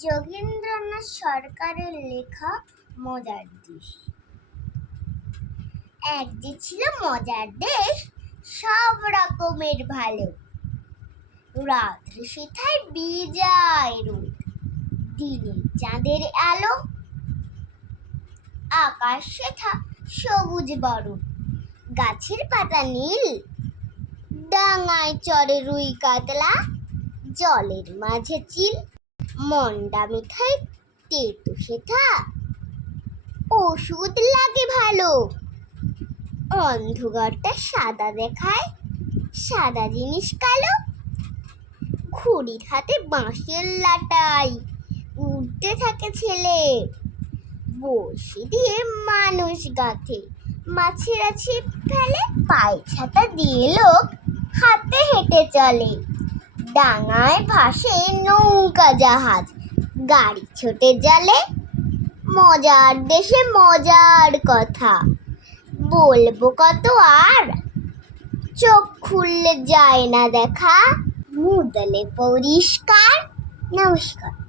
যোগেন্দ্রনাথ সরকারের লেখা মজার দেশ। এক যে ছিল মজার দেশ, সব রকমের ভালো। রাত্রে সেথায় বিজয় রোদ, দিনে চাঁদের আলো। আকাশ সেথা সবুজ বরণ, গাছের পাতা নীল। ডাঙায় চড়ে রুই কাতলা, জলের মাঝে চিল। মন্ডা মিঠাই তেতো সেথা, ওষুধ লাগে ভালো। অন্ধকারটা সাদা দেখায়, সাদা জিনিস কালো। ঘুড়ির হাতে বাঁশের লাটাই, উঠতে থাকে ছেলে। বড়শি দিয়ে মানুষ গাঁথে, মাছেরা ছিপ ফেলে। পায়ে ছাতা দিয়ে লোক হাতে হেঁটে চলে। ডাঙায় ভাসে নৌকা জাহাজ, গাড়ি ছোটে জলে। মজার দেশে মজার কথা, বলবো কত আর। চোখ খুললে যায় না দেখা, মুদলে পরিষ্কার। নমস্কার।